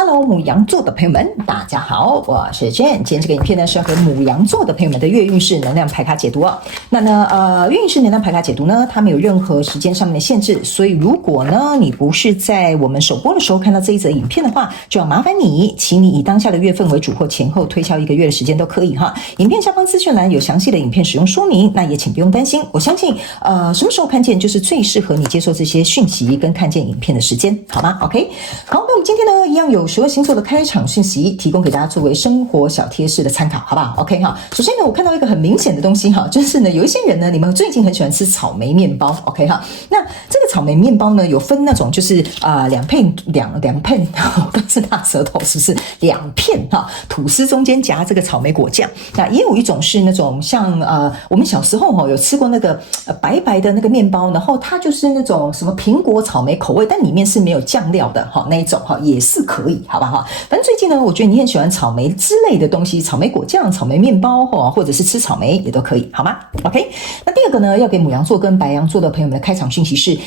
Hello，牡羊座的朋友们，大家好，我是 Jane。今天这个影片呢是要给牡羊座的朋友们的月运势能量牌卡解读哦。那呢，月运势能量牌卡解读呢，它没有任何时间上面的限制，所以如果呢你不是在我们首播的时候看到这一则影片的话，就要麻烦你，请你以当下的月份为主，或前后推敲1个月的时间都可以哈。影片下方资讯栏有详细的影片使用说明，那也请不用担心，我相信什么时候看见就是最适合你接受这些讯息跟看见影片的时间，好吗 ？OK， 好，那我们今天呢一样有12星座的开场讯息，提供给大家作为生活小贴士的参考，好不好 ？OK 哈。首先呢，我看到一个很明显的东西哈，就是呢，有一些人呢，你们最近很喜欢吃草莓面包 ，OK 哈。那这个草莓面包呢，有分那种就是两片，不是大舌头，是不是2片哈？吐司中间夹这个草莓果酱。那也有一种是那种像我们小时候哈有吃过那个白白的那个面包，然后它就是那种什么苹果草莓口味，但里面是没有酱料的哈，那一种哈也是可以，好不好？反正最近呢，我觉得你很喜欢草莓之类的东西，草莓果酱、草莓面包或者是吃草莓也都可以，好吗 ？OK。那第二个呢，要给牡羊座跟白羊座的朋友们的开场讯息是，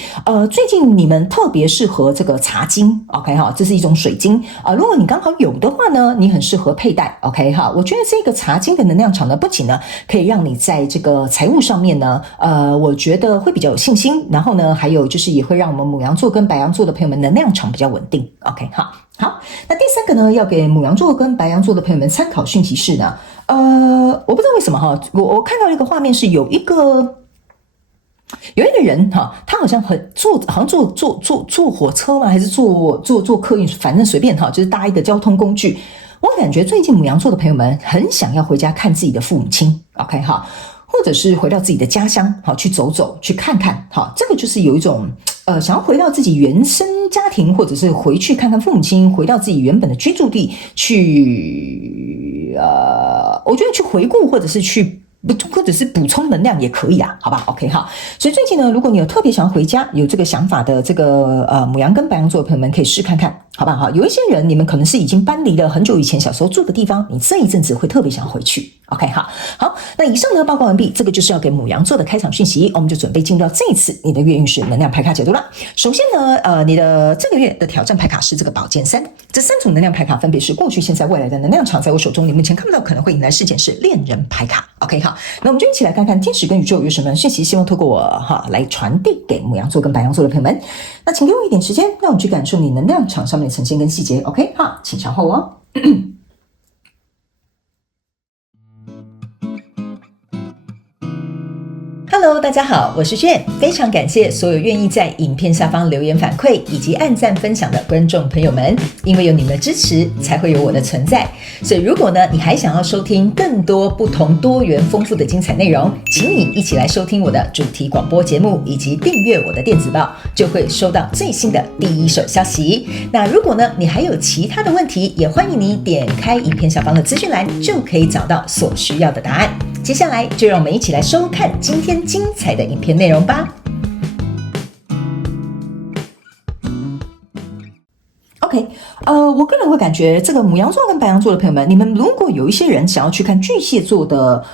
最近你们特别适合这个茶晶 ，OK 哈，这是一种水晶如果你刚好有的话呢，你很适合佩戴 ，OK 哈。我觉得这个茶晶的能量场呢，不仅呢可以让你在这个财务上面呢，我觉得会比较有信心，然后呢，还有就是也会让我们牡羊座跟白羊座的朋友们能量场比较稳定 ，OK 好。好，那第三个呢，要给牡羊座跟白羊座的朋友们参考讯息是呢，我不知道为什么哈，我看到一个画面是有一个人哈，他好像坐火车吗？还是坐客运？反正随便哈，就是搭一个交通工具。我感觉最近牡羊座的朋友们很想要回家看自己的父母亲 ，OK 哈，或者是回到自己的家乡，好去走走，去看看，好，这个就是有一种想要回到自己原生家庭，或者是回去看看父母亲，回到自己原本的居住地去，我觉得去回顾或者是补充能量也可以啊，好吧 ？OK 哈。所以最近呢，如果你有特别想要回家，有这个想法的这个牡羊跟白羊座的朋友们，可以试看看，好不好？有一些人你们可能是已经搬离了很久以前小时候住的地方，你这一阵子会特别想回去 ，OK 哈。好，那以上呢报告完毕，这个就是要给牡羊座的开场讯息，我们就准备进入到这一次你的月运势能量牌卡解读了。首先呢，你的这个月的挑战牌卡是这个宝剑3，这3组能量牌卡分别是过去、现在、未来的能量场，在我手中你目前看不到可能会引来事件是恋人牌卡 ，OK 哈。那我们就一起来看看天使跟宇宙有什么讯息，希望透过我来传递给牡羊座跟白羊座的朋友们。那请给我一点时间，让我去感受你能量场上面的呈现跟细节 ，OK 哈，请稍后哦。Hello， 大家好，我是Jane，非常感谢所有愿意在影片下方留言反馈以及按赞分享的观众朋友们，因为有你们的支持，才会有我的存在。所以如果呢，你还想要收听更多不同多元丰富的精彩内容，请你一起来收听我的主题广播节目，以及订阅我的电子报，就会收到最新的第一手消息。那如果呢，你还有其他的问题，也欢迎你点开影片下方的资讯栏，就可以找到所需要的答案。接下来就让我们一起来收看今天精彩的影片内容吧。OK， 我个人会感觉这个牡羊座跟白羊座的朋友们，你们如果有一些人想要去看巨蟹座的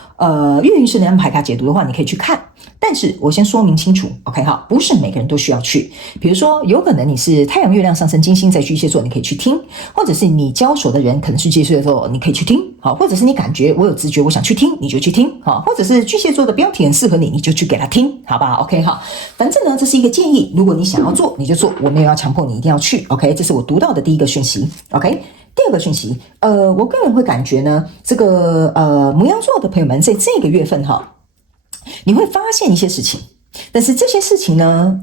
月运势能量牌卡解读的话，你可以去看。但是我先说明清楚 ，OK 哈，不是每个人都需要去。比如说，有可能你是太阳、月亮、上升、金星在巨蟹座，你可以去听；或者是你交手的人可能是巨蟹座，你可以去听。好，或者是你感觉我有直觉，我想去听，你就去听。好，或者是巨蟹座的标题很适合你，你就去给他听，好吧 ？OK 哈，反正呢，这是一个建议，如果你想要做，你就做，我没有要强迫你一定要去。OK， 这是我读到的第一个讯息。OK。第二个讯息，我个人会感觉呢，这个牡羊座的朋友们在这个月份哈，你会发现一些事情，但是这些事情呢，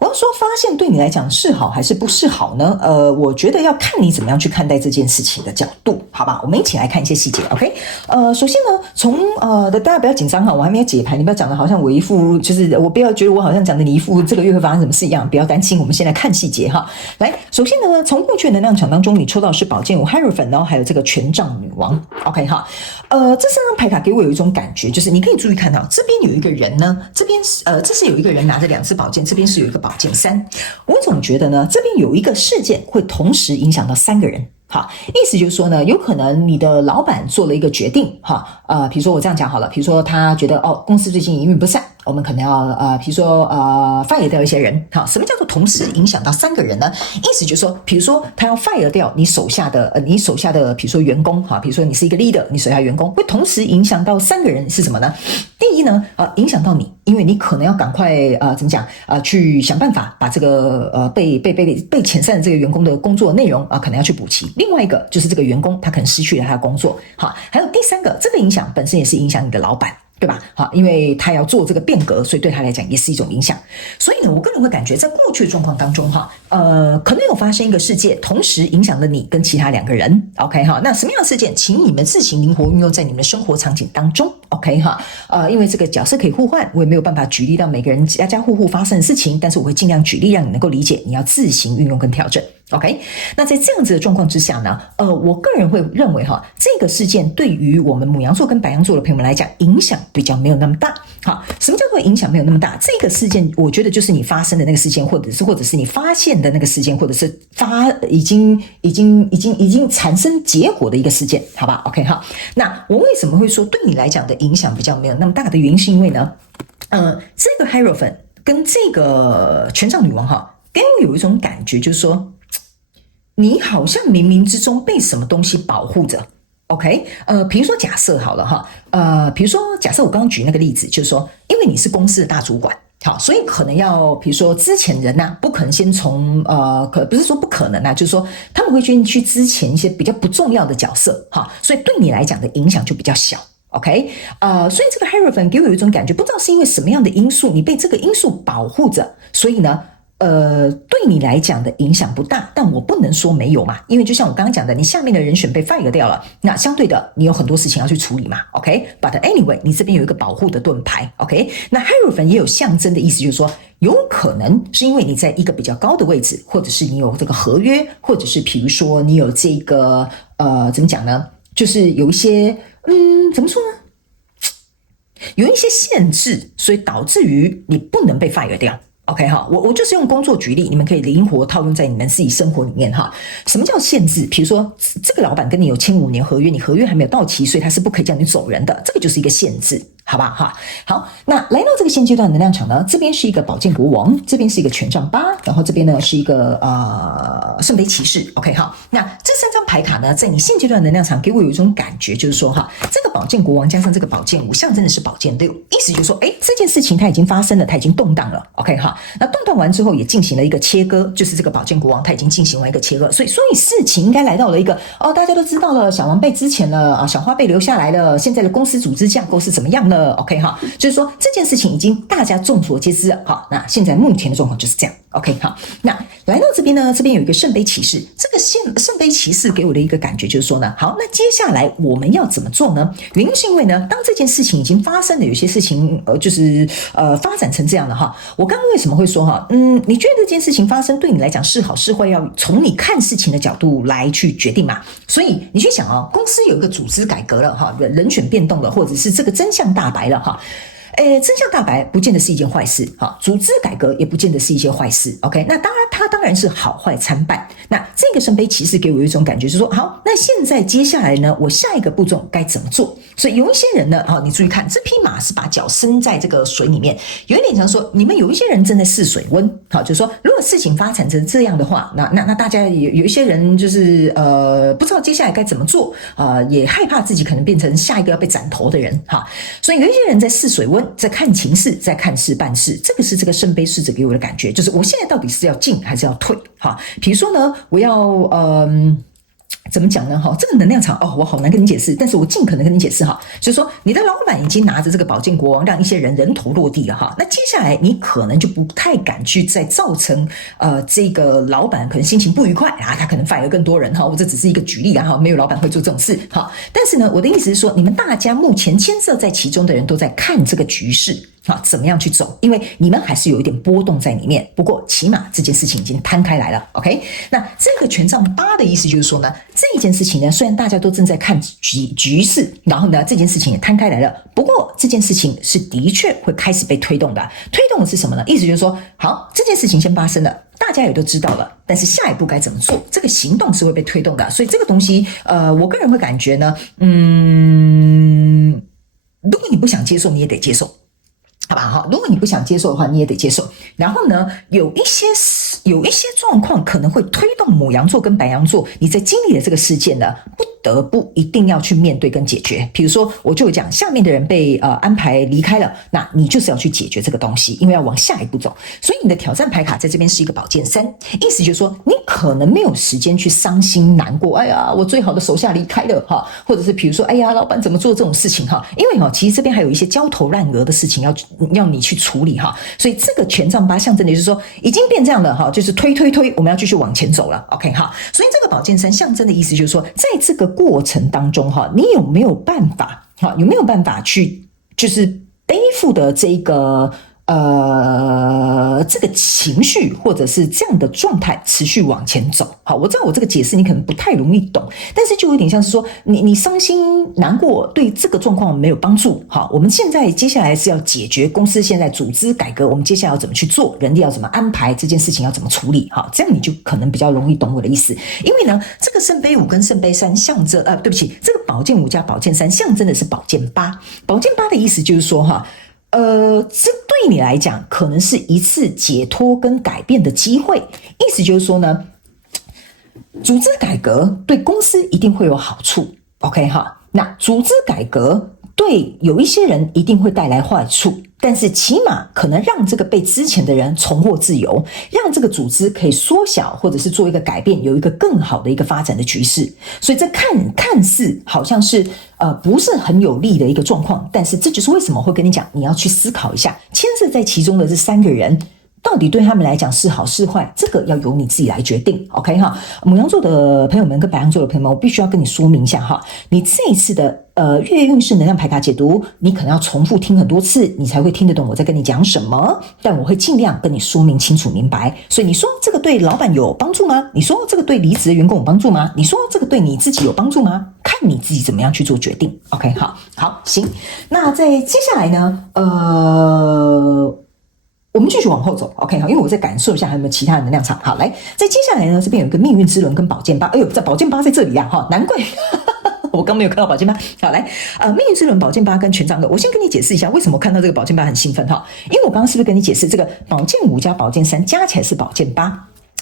我要说发现对你来讲是好还是不是好呢？我觉得要看你怎么样去看待这件事情的角度，好吧？我们一起来看一些细节 ，OK？ 首先呢，从大家不要紧张哈，我还没有解牌，你不要讲的好像我一副就是我不要觉得我好像讲的你一副这个月会发生什么事一样，不要担心，我们先来看细节哈。来，首先呢，从过去的能量场当中，你抽到的是宝剑5 Hierophant， 然后还有这个权杖女王 ，OK 哈。这3张牌卡给我有一种感觉，就是你可以注意看到这边有一个人呢，这边这是有一个人拿着2支宝剑，这边是有一个宝剑3。我总觉得呢，这边有一个事件会同时影响到3个人。好，意思就是说呢，有可能你的老板做了一个决定，比如说我这样讲好了，比如说他觉得公司最近营运不善，我们可能要比如说fire 掉一些人。好，什么叫做同时影响到3个人呢？意思就是说，比如说他要 fire 掉你手下的比如说员工哈，比如说你是一个 leader， 你手下员工会同时影响到3个人是什么呢？第一呢，影响到你，因为你可能要赶快怎么讲去想办法把这个被遣散的这个员工的工作内容可能要去补齐。另外一个就是这个员工他可能失去了他的工作。好，还有第3个，这个影响本身也是影响你的老板。对吧？好，因为他要做这个变革，所以对他来讲也是一种影响。所以呢，我个人会感觉，在过去的状况当中，可能有发生一个事件，同时影响了你跟其他2个人。OK 哈，那什么样的事件，请你们自行灵活运用在你们的生活场景当中。OK 哈，因为这个角色可以互换，我也没有办法举例到每个人家家户户发生的事情，但是我会尽量举例，让你能够理解，你要自行运用跟调整。OK， 那在这样子的状况之下呢，我个人会认为这个事件对于我们牡羊座跟白羊座的朋友们来讲，影响比较没有那么大。好，什么叫做影响没有那么大？这个事件，我觉得就是你发生的那个事件，或者是你发现的那个事件，或者是已经产生结果的一个事件，好吧 ？OK 哈，那我为什么会说对你来讲的影响比较没有那么大的原因，是因为呢，这个 Hierophant 跟这个权杖女王给我有一种感觉，就是说，你好像冥冥之中被什么东西保护着 ，OK？ 比如说假设好了比如说假设我刚刚举那个例子，就是说，因为你是公司的大主管，好，所以可能要比如说之前人不可能先从不是说不可能就是说他们会去之前一些比较不重要的角色所以对你来讲的影响就比较小。OK， 所以这个 Hierophant 给我有一种感觉，不知道是因为什么样的因素，你被这个因素保护着，所以呢。对你来讲的影响不大，但我不能说没有嘛，因为就像我刚刚讲的，你下面的人选被 fire 掉了，那相对的你有很多事情要去处理嘛 ，OK？But anyway， 你这边有一个保护的盾牌 ，OK？ 那 Hierophant 也有象征的意思，就是说有可能是因为你在一个比较高的位置，或者是你有这个合约，或者是比如说你有这个怎么讲呢？就是有一些怎么说呢？有一些限制，所以导致于你不能被 fire 掉。OK 我就是用工作举例，你们可以灵活套用在你们自己生活里面什么叫限制？比如说这个老板跟你有签5年合约，你合约还没有到期，所以他是不可以叫你走人的，这个就是一个限制。好吧好，那来到这个现阶段能量场呢，这边是一个宝剑国王，这边是一个权杖8，然后这边呢是一个圣杯骑士。OK 好，那这3张牌卡呢，在你现阶段能量场给我有一种感觉，就是说这个宝剑国王加上这个宝剑5，象征的是宝剑6，意思就是说，这件事情它已经发生了，它已经动荡了。OK 好，那动荡完之后也进行了一个切割，就是这个宝剑国王它已经进行完一个切割，所以事情应该来到了一个大家都知道了，小王被之前了小花被留下来了，现在的公司组织架构是怎么样呢？OK 就是说这件事情已经大家众所皆知了。好，那现在目前的状况就是这样。OK 好，那来到这边呢，这边有一个圣杯骑士，这个圣杯骑士给我的一个感觉就是说呢，好，那接下来我们要怎么做呢？原因是因为呢，当这件事情已经发生了，有些事情就是发展成这样的我刚刚为什么会说你觉得这件事情发生对你来讲是好是坏，要从你看事情的角度来去决定嘛？所以你去想公司有一个组织改革了人选变动了，或者是这个真相大白了真相大白不见得是一件坏事组织改革也不见得是一件坏事。 OK， 那它当然是好坏参半。那这个圣杯骑士给我有一种感觉，就是说好，那现在接下来呢，我下一个步骤该怎么做？所以有一些人呢你注意看，这匹马是把脚伸在这个水里面，有一点像说你们有一些人正在试水温就是说如果事情发展成这样的话，那大家有一些人就是不知道接下来该怎么做也害怕自己可能变成下一个要被斩头的人所以有一些人在试水温，在看情势，在看事办事，这个是这个圣杯侍者给我的感觉，就是我现在到底是要进还是要退比如说呢，我要怎么讲呢？这个能量场我好难跟你解释，但是我尽可能跟你解释就是说你的老板已经拿着这个宝剑国王，让一些人人头落地了那接下来你可能就不太敢去再造成这个老板可能心情不愉快他可能fire更多人我这只是一个举例没有老板会做这种事但是呢，我的意思是说，你们大家目前牵涉在其中的人都在看这个局势怎么样去走，因为你们还是有一点波动在里面，不过起码这件事情已经摊开来了。 OK， 那这个权杖8的意思就是说呢，这一件事情呢，虽然大家都正在看局势，然后呢这件事情也摊开来了，不过这件事情是的确会开始被推动的。推动的是什么呢？意思就是说，好，这件事情先发生了，大家也都知道了，但是下一步该怎么做，这个行动是会被推动的。所以这个东西我个人会感觉呢如果你不想接受，你也得接受。好吧哈，如果你不想接受的话，你也得接受。然后呢，有一些状况可能会推动牡羊座跟白羊座，你在经历的这个事件呢，不得不一定要去面对跟解决。比如说，我就讲下面的人被安排离开了，那你就是要去解决这个东西，因为要往下一步走。所以你的挑战牌卡在这边是一个宝剑3，意思就是说，你可能没有时间去伤心难过。哎呀，我最好的手下离开了哈，或者是比如说，哎呀，老板怎么做这种事情哈？因为其实这边还有一些焦头烂额的事情要你去处理哈。所以这个权杖8象征的就是说，已经变这样了哈，就是推，我们要继续往前走了。OK 哈，所以这个宝剑3象征的意思就是说，在这个过程当中哈，你有没有办法去就是背负的这个这个情绪或者是这样的状态持续往前走。好，我知道我这个解释你可能不太容易懂，但是就有点像是说你伤心难过对这个状况没有帮助。好，我们现在接下来是要解决公司现在组织改革，我们接下来要怎么去做，人力要怎么安排，这件事情要怎么处理。好，这样你就可能比较容易懂我的意思。因为呢，这个圣杯5跟圣杯3象征对不起，这个宝剑5加宝剑3象征的是宝剑8。宝剑8的意思就是说哈，这对你来讲可能是一次解脱跟改变的机会。意思就是说呢，组织改革对公司一定会有好处 ，OK 哈？那组织改革对有一些人一定会带来坏处，但是起码可能让这个被资遣的人重获自由，让这个组织可以缩小或者是做一个改变，有一个更好的一个发展的局势。所以这看似好像是不是很有利的一个状况，但是这就是为什么会跟你讲，你要去思考一下，牵涉在其中的这3个人到底对他们来讲是好是坏，这个要由你自己来决定 ，OK 哈？牡羊座的朋友们跟白羊座的朋友们，我必须要跟你说明一下哈，你这一次的月运势能量牌卡解读，你可能要重复听很多次，你才会听得懂我在跟你讲什么，但我会尽量跟你说明清楚明白。所以你说这个对老板有帮助吗？你说这个对离职的员工有帮助吗？你说这个对你自己有帮助吗？看你自己怎么样去做决定 ，OK 好，行。那在接下来呢，我们继续往后走 ，OK 好，因为我在感受一下还有没有其他的能量场。好，来，在接下来呢，这边有一个命运之轮跟宝剑8，哎呦，这宝剑8在这里啊，哈，难怪我刚没有看到宝剑8。好，来，命运之轮、宝剑8跟权杖2，我先跟你解释一下为什么我看到这个宝剑8很兴奋哈，因为我刚刚是不是跟你解释这个宝剑5加宝剑3加起来是宝剑8？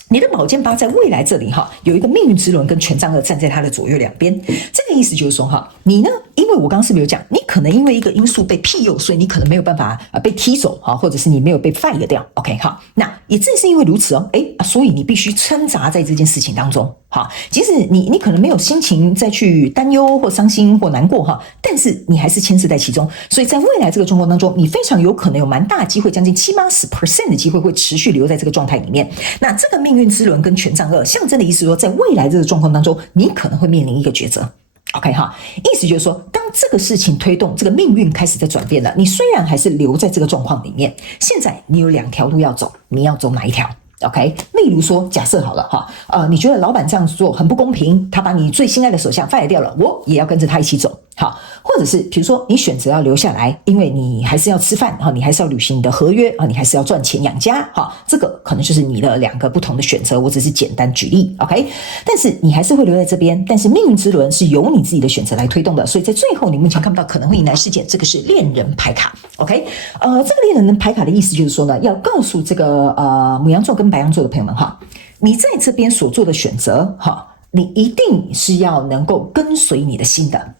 你的宝剑8在未来这里哈，有一个命运之轮跟权杖2站在它的左右两边，这个意思就是说哈，你呢，因为我刚刚是不是有讲，你可能因为一个因素被庇佑，所以你可能没有办法被踢走哈，或者是你没有被 fire 掉 ，OK 哈，那也正是因为如此哦，所以你必须挣扎在这件事情当中。好，即使你可能没有心情再去担忧或伤心或难过哈，但是你还是牵涉在其中，所以在未来这个状况当中，你非常有可能有蛮大的机会，将近70-80% 的机会会持续留在这个状态里面。那这个命运之轮跟权杖2象征的意思说，在未来这个状况当中，你可能会面临一个抉择。OK 哈，意思就是说，当这个事情推动，这个命运开始在转变了，你虽然还是留在这个状况里面，现在你有2条路要走，你要走哪一条？OK， 例如说，假设好了哈，你觉得老板这样做很不公平，他把你最心爱的手下 fire 掉了，我也要跟着他一起走，好，或者是比如说你选择要留下来，因为你还是要吃饭哈，你还是要履行你的合约啊，你还是要赚钱养家哈，这个可能就是你的2个不同的选择，我只是简单举例 ，OK， 但是你还是会留在这边，但是命运之轮是由你自己的选择来推动的，所以在最后你目前看不到可能会迎来事件，这个是恋人牌卡 ，OK， 这个恋人牌卡的意思就是说呢，要告诉这个牡羊座跟白羊座的朋友们哈，你在这边所做的选择哈，你一定是要能够跟随你的心的。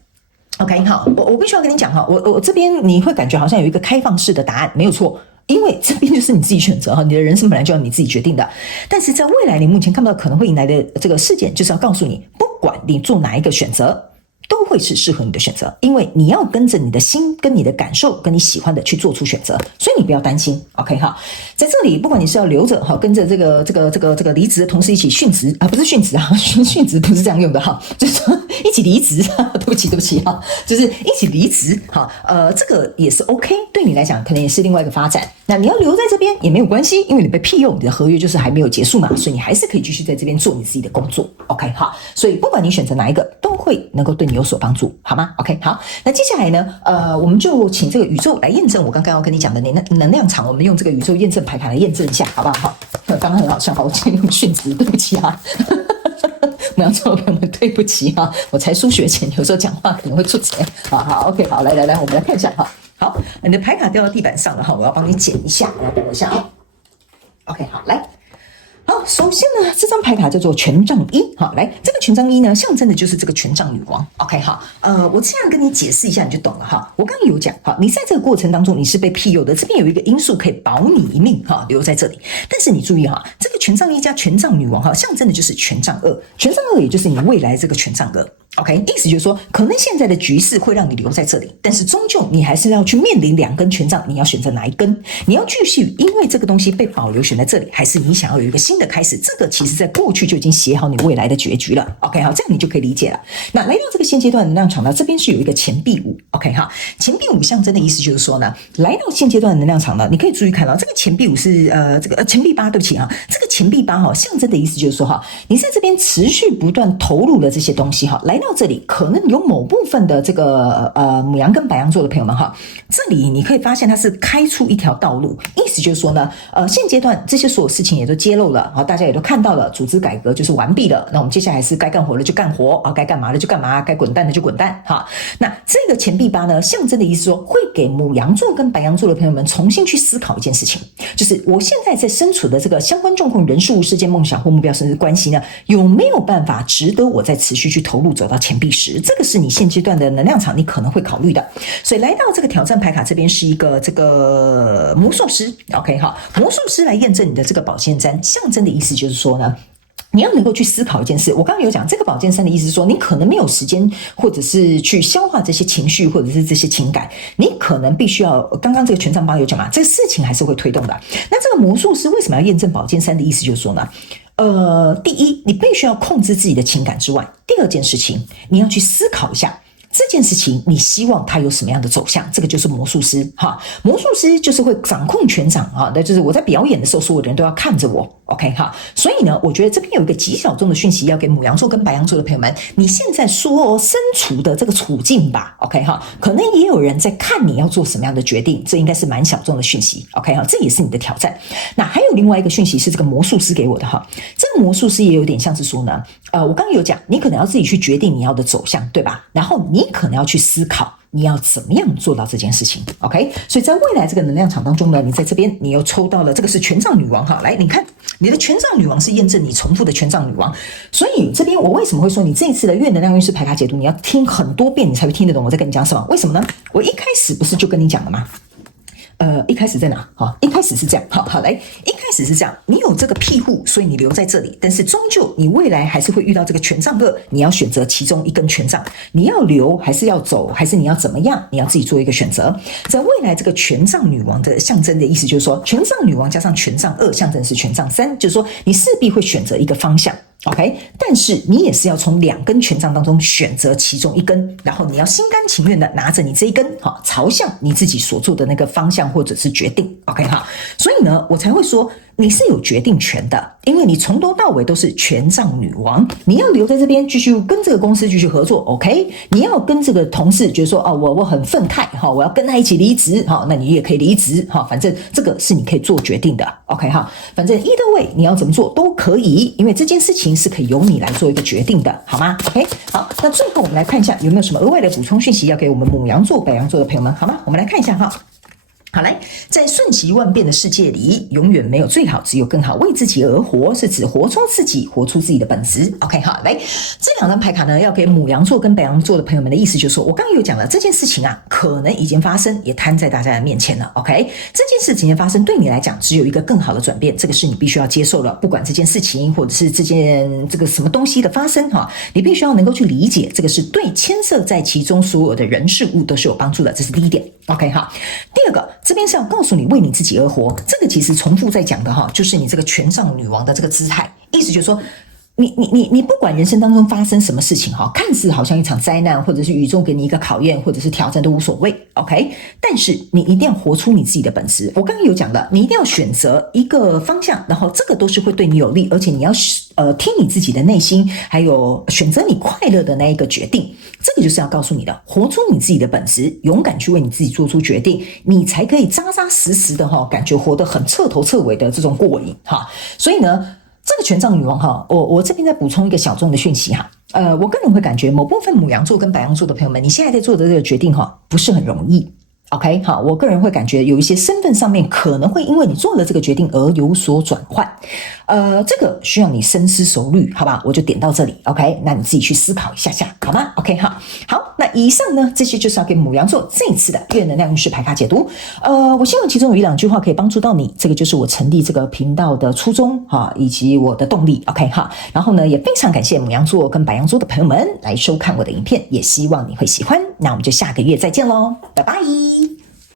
OK， 好，我必须要跟你讲哈，我这边你会感觉好像有一个开放式的答案，没有错，因为这边就是你自己选择哈，你的人生本来就要你自己决定的。但是在未来你目前看不到可能会迎来的这个事件，就是要告诉你，不管你做哪一个选择，都会是适合你的选择，因为你要跟着你的心、跟你的感受、跟你喜欢的去做出选择，所以你不要担心。OK 哈，在这里不管你是要留着哈，跟着这个离职的同事一起殉职啊，不是殉职啊，殉职不是这样用的哈，就是说一起离职，对不起哈，就是一起离职哈，这个也是 OK， 对你来讲可能也是另外一个发展。那你要留在这边也没有关系，因为你被庇佑，你的合约就是还没有结束嘛，所以你还是可以继续在这边做你自己的工作。OK 哈，所以不管你选择哪一个，都会能够对你有所帮助，好吗 ？OK， 好，那接下来呢，我们就请这个宇宙来验证我刚刚要跟你讲的能量场，我们用这个宇宙验证牌卡来验证一下，好不好？刚刚很好笑，我进入殉职，对不起啊。牡羊座的朋友们，对不起哈，我才疏学浅，有时候讲话可能会出错。好 ，OK， 好，来，我们来看一下哈。好，你的牌卡掉到地板上了哈，我要帮你捡一下，等我一下啊。OK， 好，来。好，首先呢，这张牌卡叫做权杖一。好，来，这个权杖一呢，象征的就是这个权杖女王。OK， 好，我这样跟你解释一下，你就懂了哈。我刚刚有讲，好，你在这个过程当中你是被庇佑的，这边有一个因素可以保你一命哈，留在这里。但是你注意哈，这个权杖一加权杖女王哈，象征的就是权杖二，权杖二也就是你未来这个权杖二。OK， 意思就是说，可能现在的局势会让你留在这里，但是终究你还是要去面临2根权杖，你要选择哪一根？你要继续因为这个东西被保留选在这里，还是你想要有一个新的开始？这个其实在过去就已经写好你未来的结局了。OK， 好，这样你就可以理解了。那来到这个现阶段的能量场呢，这边是有一个钱币五。OK， 好，钱币五象征的意思就是说呢，来到现阶段的能量场呢，你可以注意看到这个钱币五是这个钱币八，对不起哈，这个钱币八哈，象征的意思就是说哈，你在这边持续不断投入了这些东西哈，来到这里可能有某部分的这个牡羊跟白羊座的朋友们哈，这里你可以发现它是开出一条道路，意思就是说呢，现阶段这些所有事情也都揭露了，好，大家也都看到了，组织改革就是完毕了，那我们接下来是该干活的就干活啊，该干嘛的就干嘛，该滚蛋的就滚蛋哈。那这个钱币八呢，象征的意思说会给牡羊座跟白羊座的朋友们重新去思考一件事情，就是我现在在身处的这个相关状况、人事物、事件、梦想或目标甚至关系呢，有没有办法值得我再持续去投入走到钱币10？这个是你现阶段的能量场你可能会考虑的。所以来到这个挑战牌卡这边是一个这个魔术师 ，OK 哈，魔术师来验证你的这个宝剑三，象征的意思就是说呢，你要能够去思考一件事。我刚刚有讲这个宝剑三的意思是说，你可能没有时间或者是去消化这些情绪或者是这些情感，你可能必须要，刚刚这个权杖八有讲嘛，这个事情还是会推动的。那这个魔术师为什么要验证宝剑三的意思就是说呢，第一，你必须要控制自己的情感之外，第二件事情，你要去思考一下这件事情你希望它有什么样的走向，这个就是魔术师哈。魔术师就是会掌控全场哈，那就是我在表演的时候，所有的人都要看着我 ，OK 哈。所以呢，我觉得这边有一个极小众的讯息要给牡羊座跟白羊座的朋友们，你现在所身处的这个处境吧 ，OK 哈，可能也有人在看你要做什么样的决定，这应该是蛮小众的讯息 ，OK 哈，这也是你的挑战。那还有另外一个讯息是这个魔术师给我的哈，这个魔术师也有点像是说呢，我刚刚有讲，你可能要自己去决定你要的走向，对吧？然后你可能要去思考你要怎么样做到这件事情 ，OK？ 所以在未来这个能量场当中呢，你在这边你又抽到了这个是权杖女王哈，来你看你的权杖女王是验证你重复的权杖女王，所以这边我为什么会说你这一次的月能量运势牌卡解读你要听很多遍你才会听得懂我在跟你讲什么？为什么呢？我一开始不是就跟你讲了吗？一开始在哪？好，一开始是这样。好，来，一开始是这样。你有这个庇护，所以你留在这里。但是终究你未来还是会遇到这个权杖二，你要选择其中一根权杖，你要留还是要走，还是你要怎么样？你要自己做一个选择。在未来这个权杖女王的象征的意思就是说，权杖女王加上权杖二，象征是权杖三，就是说你势必会选择一个方向。OK， 但是你也是要从2根权杖当中选择其中一根，然后你要心甘情愿的拿着你这一根，朝向你自己所做的那个方向或者是决定。OK 哈，所以呢，我才会说你是有决定权的，因为你从头到尾都是权杖女王。你要留在这边继续跟这个公司继续合作 ，OK？ 你要跟这个同事觉得说，我很愤慨哈，我要跟他一起离职哈，那你也可以离职哈，反正这个是你可以做决定的 ，OK 哈？反正either way你要怎么做都可以，因为这件事情是可以由你来做一个决定的，好吗 ？OK？ 好，那最后我们来看一下有没有什么额外的补充讯息要给我们牡羊座、白羊座的朋友们，好吗？我们来看一下哈。好，来，在瞬息万变的世界里，永远没有最好，只有更好。为自己而活，是指活出自己，活出自己的本质。OK， 好，来，这2张牌卡呢，要给牡羊座跟白羊座的朋友们的意思就是说，我刚刚有讲了，这件事情啊，可能已经发生，也摊在大家的面前了。OK， 这件事情的发生，对你来讲，只有一个更好的转变，这个是你必须要接受了。不管这件事情或者是这个什么东西的发生哈，你必须要能够去理解，这个是对牵涉在其中所有的人事物都是有帮助的，这是第一点。OK， 好，第二个。这边是要告诉你为你自己而活，这个其实重复在讲的哈，就是你这个权杖女王的这个姿态，意思就是说你不管人生当中发生什么事情哈，看似好像一场灾难，或者是宇宙给你一个考验，或者是挑战都无所谓 ，OK？ 但是你一定要活出你自己的本质。我刚刚有讲了，你一定要选择一个方向，然后这个都是会对你有利，而且你要听你自己的内心，还有选择你快乐的那一个决定。这个就是要告诉你的，活出你自己的本质，勇敢去为你自己做出决定，你才可以扎扎实实的感觉活得很彻头彻尾的这种过瘾哈。所以呢。这个权杖女王哈，我这边再补充一个小众的讯息哈，我个人会感觉某部分牡羊座跟白羊座的朋友们，你现在在做的这个决定哈，不是很容易。OK， 好，我个人会感觉有一些身份上面可能会因为你做了这个决定而有所转换，这个需要你深思熟虑，好吧？我就点到这里 ，OK， 那你自己去思考一下下，好吗 ？OK， 好，那以上呢，这些就是要给牡羊座这一次的月能量运势牌卡解读，我希望其中有1-2句话可以帮助到你，这个就是我成立这个频道的初衷哈，以及我的动力 ，OK 哈。然后呢，也非常感谢牡羊座跟白羊座的朋友们来收看我的影片，也希望你会喜欢。那我们就下个月再见喽，拜拜。